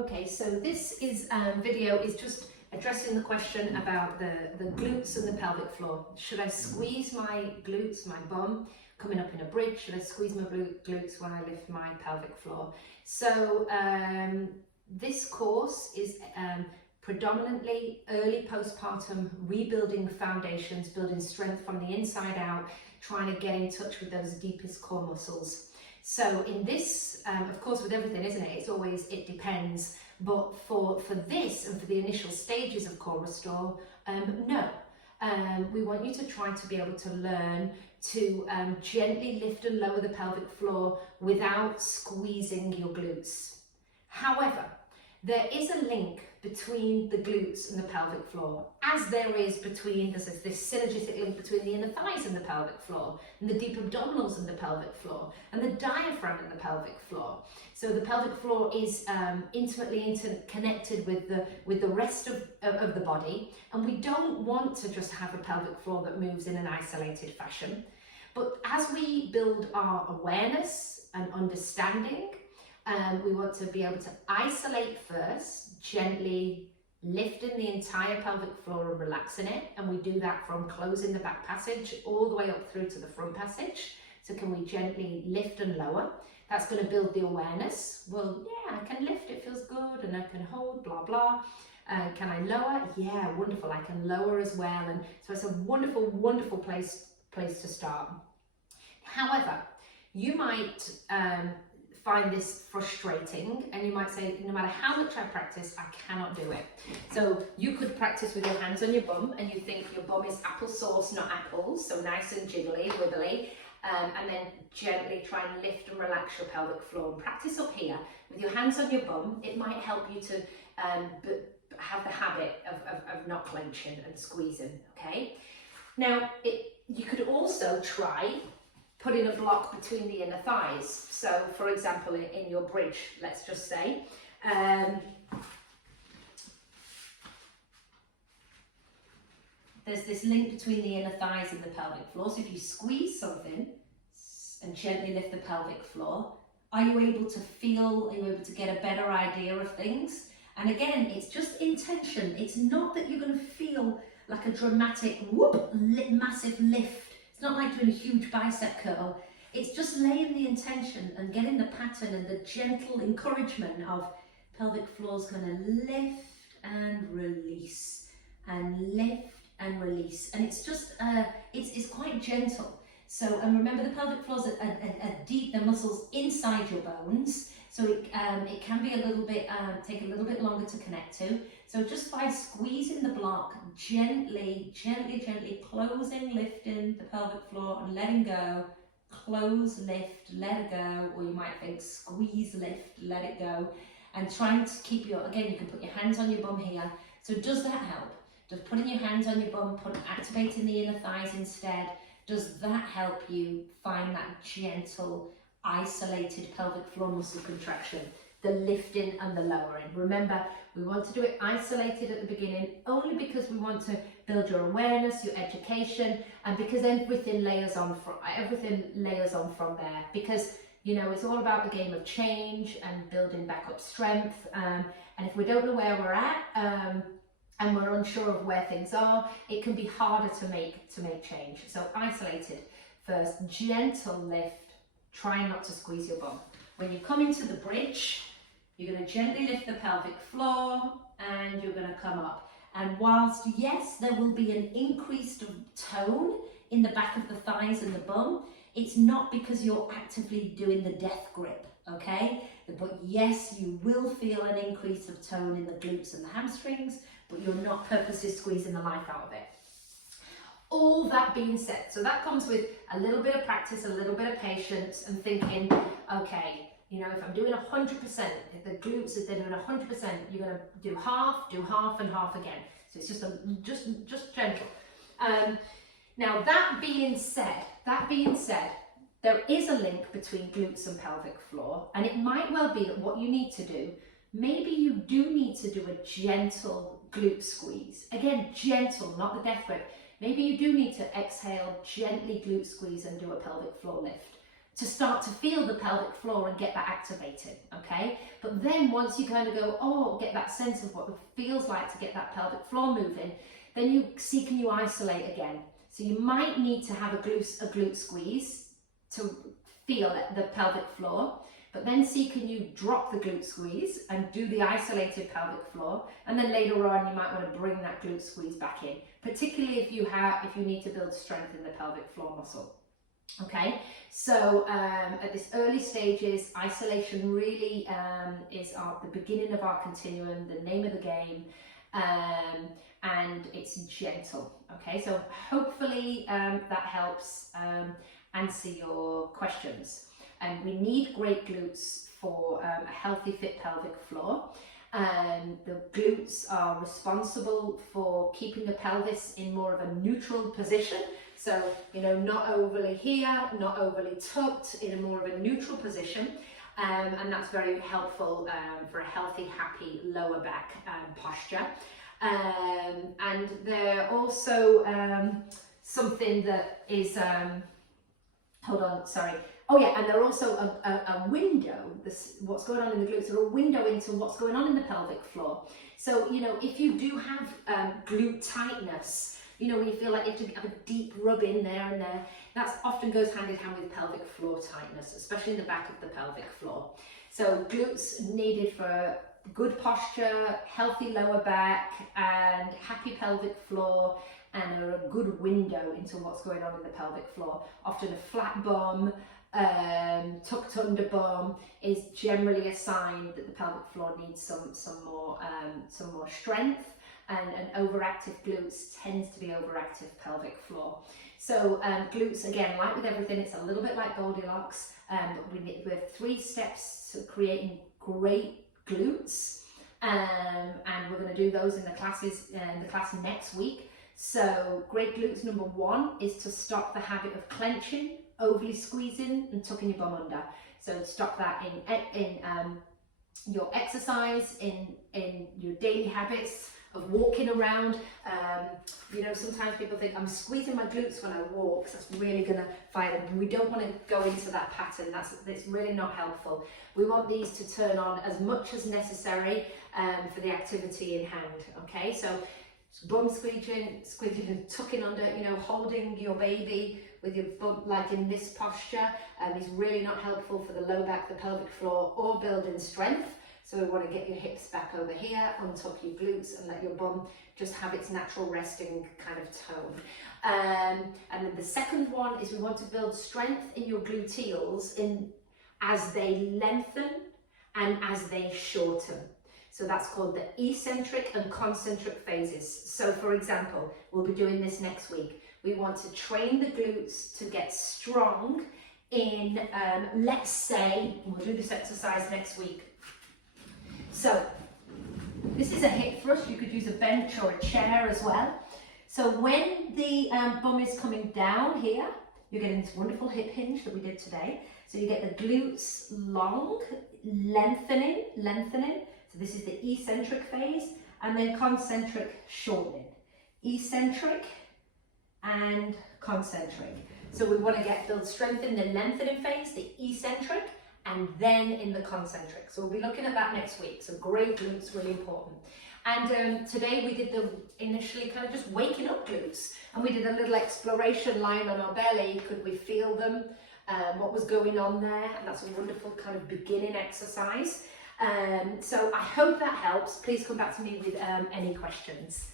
Okay, so this video is just addressing the question about the glutes and the pelvic floor. Should I squeeze my glutes, my bum, coming up in a bridge? Should I squeeze my glutes when I lift my pelvic floor? So this course is predominantly early postpartum, rebuilding foundations, building strength from the inside out, trying to get in touch with those deepest core muscles. So in this, of course, with everything, isn't it? It's always, it depends. But for this and for the initial stages of core restore, no. We want you to try to be able to learn to gently lift and lower the pelvic floor without squeezing your glutes. However, there is a link between the glutes and the pelvic floor, as there is between, there's this synergistic link between the inner thighs and the pelvic floor, and the deep abdominals and the pelvic floor, and the diaphragm and the pelvic floor. So the pelvic floor is intimately interconnected with the rest of the body, and we don't want to just have a pelvic floor that moves in an isolated fashion. But as we build our awareness and understanding, we want to be able to isolate first, gently lifting the entire pelvic floor and relaxing it. And we do that from closing the back passage all the way up through to the front passage. So can we gently lift and lower? That's going to build the awareness. Well, yeah, I can lift, it feels good, and I can hold, blah, blah. Can I lower? Yeah, wonderful, I can lower as well. And so it's a wonderful, wonderful place to start. However, you might find this frustrating, and you might say, no matter how much I practice, I cannot do it. So you could practice with your hands on your bum, and you think your bum is applesauce, not apples, so nice and jiggly, wibbly, and then gently try and lift and relax your pelvic floor. Practice up here with your hands on your bum. It might help you to have the habit of not clenching and squeezing, okay? Now, you could also try putting a block between the inner thighs. So, for example, in your bridge, let's just say, there's this link between the inner thighs and the pelvic floor. So if you squeeze something and gently lift the pelvic floor, are you able to feel, are you able to get a better idea of things? And again, it's just intention. It's not that you're going to feel like a dramatic whoop, massive lift. It's not like doing a huge bicep curl. It's just laying the intention and getting the pattern and the gentle encouragement of pelvic floor's going to lift and release, and lift and release. And it's just, it's quite gentle. So, and remember, the pelvic floors are deep, the muscles inside your bones. So it can be a little bit, take a little bit longer to connect to. So just by squeezing the block, gently closing, lifting the pelvic floor and letting go, close, lift, let it go, or you might think squeeze, lift, let it go, and trying to keep your, again, you can put your hands on your bum here. So does that help? Does putting your hands on your bum, activating the inner thighs instead, does that help you find that gentle, isolated pelvic floor muscle contraction, the lifting and the lowering? Remember, we want to do it isolated at the beginning only because we want to build your awareness, your education, and because everything layers on from there. Because, you know, it's all about the game of change and building back up strength. And if we don't know where we're at and we're unsure of where things are, it can be harder to make change. So isolated first, gentle lift. Try not to squeeze your bum. When you come into the bridge, you're going to gently lift the pelvic floor and you're going to come up. And whilst, yes, there will be an increased tone in the back of the thighs and the bum, it's not because you're actively doing the death grip, okay? But yes, you will feel an increase of tone in the glutes and the hamstrings, but you're not purposely squeezing the life out of it. All that being said, so that comes with a little bit of practice, a little bit of patience, and thinking, okay, you know, if I'm doing 100%, if the glutes, if they're doing 100%, you're going to do half, and half again. So it's just gentle. Now that being said, there is a link between glutes and pelvic floor, and it might well be that what you need to do, maybe you do need to do a gentle glute squeeze. Again, gentle, not the death grip. Maybe you do need to exhale, gently glute squeeze and do a pelvic floor lift to start to feel the pelvic floor and get that activated, okay? But then once you kind of go, oh, get that sense of what it feels like to get that pelvic floor moving, then you see, can you isolate again? So you might need to have a glute squeeze to feel the pelvic floor, but then see, can you drop the glute squeeze and do the isolated pelvic floor, and then later on you might want to bring that glute squeeze back in, particularly if you need to build strength in the pelvic floor muscle. Okay, so at this early stages, isolation really is the beginning of our continuum, the name of the game, and it's gentle. Okay, so hopefully that helps answer your questions. And we need great glutes for a healthy, fit pelvic floor. The glutes are responsible for keeping the pelvis in more of a neutral position. So, you know, not overly here, not overly tucked, in a more of a neutral position. And that's very helpful for a healthy, happy lower back posture. And they're also something that is, hold on, sorry. Oh yeah, and they're also a window, what's going on in the glutes, are a window into what's going on in the pelvic floor. So, you know, if you do have glute tightness, you know, when you feel like you have to have a deep rub in there and there, that often goes hand in hand with pelvic floor tightness, especially in the back of the pelvic floor. So glutes needed for good posture, healthy lower back, and happy pelvic floor, and are a good window into what's going on in the pelvic floor. Often a flat bum, tucked under bum is generally a sign that the pelvic floor needs some more strength, and an overactive glutes tends to be overactive pelvic floor. So glutes, again, like with everything, it's a little bit like Goldilocks, but we have 3 steps to creating great glutes, and we're going to do those in the class next week. So great glutes, number 1 is to stop the habit of clenching, overly squeezing and tucking your bum under. So stop that in your exercise, in your daily habits of walking around. You know, sometimes people think I'm squeezing my glutes when I walk, so that's really going to fire them. We don't want to go into that pattern. That's really not helpful. We want these to turn on as much as necessary for the activity in hand. Okay, so bum squeezing and tucking under, you know, holding your baby with your bum like in this posture is really not helpful for the low back, the pelvic floor, or building strength. So we want to get your hips back over here, untuck your glutes, and let your bum just have its natural resting kind of tone. And then the second one is we want to build strength in your gluteals as they lengthen and as they shorten. So that's called the eccentric and concentric phases. So for example, we'll be doing this next week. We want to train the glutes to get strong in, let's say, we'll do this exercise next week. So this is a hip thrust. You could use a bench or a chair as well. So when the bum is coming down here, you're getting this wonderful hip hinge that we did today. So you get the glutes long, lengthening. So this is the eccentric phase, and then concentric shortening. Eccentric and concentric. So we want to build strength in the lengthening phase, the eccentric, and then in the concentric. So we'll be looking at that next week. So great glutes, really important. And today we did the initially kind of just waking up glutes, and we did a little exploration lying on our belly. Could we feel them? What was going on there? And that's a wonderful kind of beginning exercise. So I hope that helps. Please come back to me with any questions.